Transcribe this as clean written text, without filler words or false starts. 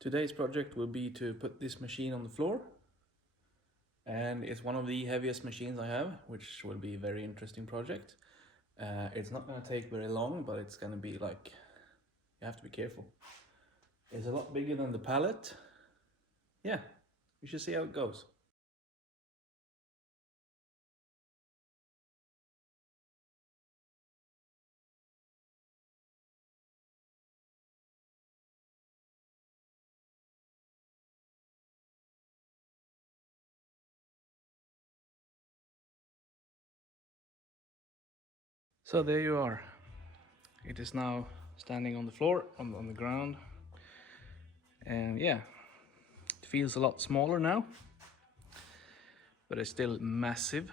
Today's project will be to put this machine on the floor, and it's one of the heaviest machines I have, which will be a very interesting project. It's not going to take very long, but it's going to be like, you have to be careful. It's a lot bigger than the pallet. Yeah, we should see how it goes. So there you are. It is now standing on the floor, on the ground. And yeah, it feels a lot smaller now, but it's still massive.